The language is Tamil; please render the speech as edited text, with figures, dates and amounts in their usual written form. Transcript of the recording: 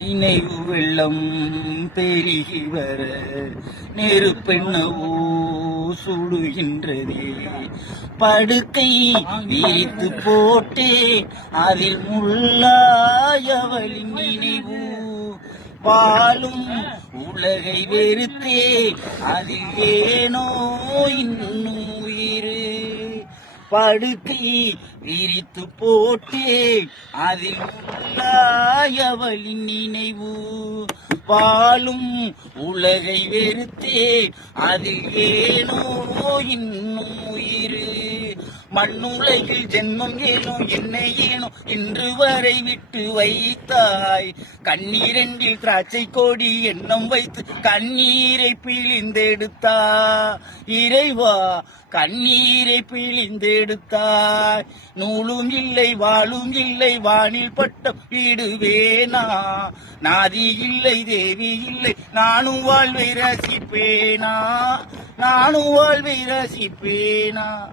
நினைவு வெள்ளம் பெருகி வர நெருப்பெண்ணவோ சுடுகின்றதே. படுக்கை விரித்து போட்டே அதில் முள்ளாயவளின் நினைவு. வாழும் உலகை வெறுத்தே அதில் ஏனோ இன்னும் உயிர். படுக்கை விரித்து போட்டே அதில் உள்ளாயவளின் நினைவு. வாழும் உலகை வெறுத்தே அதில் ஏனோ இன்னும் உயிர். மண்ணுலகில் ஜென்மம் ஏனோ என்னை ஏனோ இன்று வரை விட்டு வைத்தாய். கண்ணீரெண்டில் திராட்சை கொடி எண்ணம் வைத்து கண்ணீரை பிழிந்தெடுத்தா. இறைவா கண்ணீரை பிழிந்தெடுத்தாய். நூலும் இல்லை வாழும் இல்லை வானில் பட்டம் விடுவேனா. நாதி இல்லை தேவி இல்லை நானும் வாழ்வை ரசிப்பேனா. நானும் வாழ்வை ரசிப்பேனா.